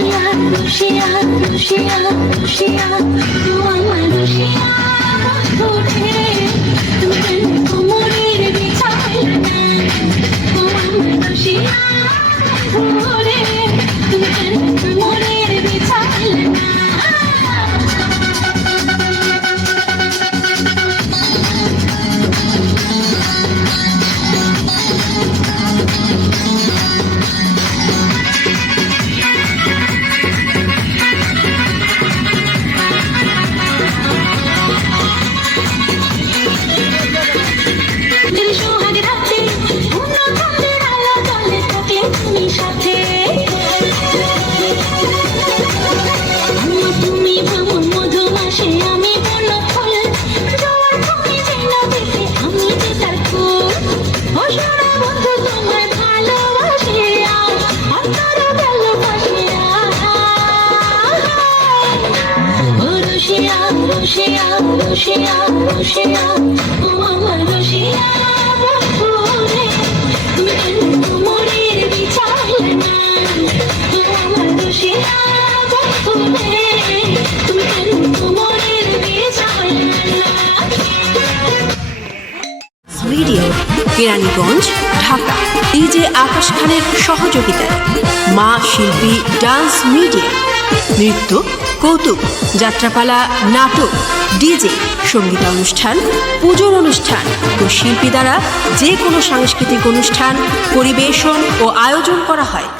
Lucia, Lucia, Lucia, Lucia. রসিয়া রসিয়া রসিয়া ও আমার না মিডিয়া কেরানীগঞ্জ, ঢাকা। ডিজে আকাশ খানের সহযোগিতায়। মা শিল্পী, ডান্স মিডিয়া। নৃত্য কৌতুক, যাত্রাপালা, নাটক, ডিজে, সংগীত অনুষ্ঠান, পুজোর অনুষ্ঠান ও শিল্পী দ্বারা যে কোনো সাংস্কৃতিক অনুষ্ঠান, পরিবেশন ও আয়োজন করা হয়।